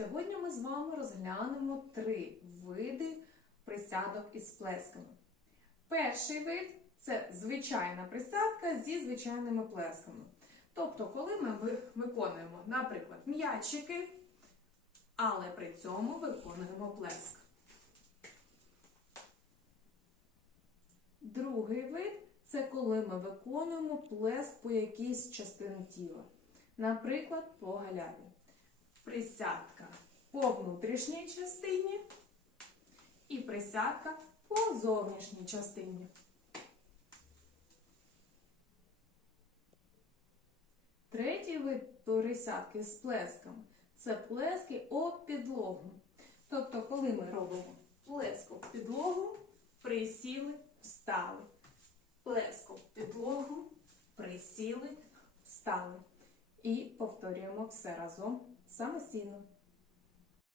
Сьогодні ми з вами розглянемо три види присядок із плесками. Перший вид це звичайна присядка зі звичайними плесками. Тобто, коли ми виконуємо, наприклад, м'ячики, але при цьому виконуємо плеск. Другий вид це коли ми виконуємо плеск по якійсь частині тіла. Наприклад, по галяві. Присядка по внутрішній частині і присядка по зовнішній частині. Третій вид присядки з плеском це плески об підлогу. Тобто, коли ми робимо плеск об підлогу, присіли, встали. Плеск об підлогу, присіли, встали. І повторюємо все разом Samacino.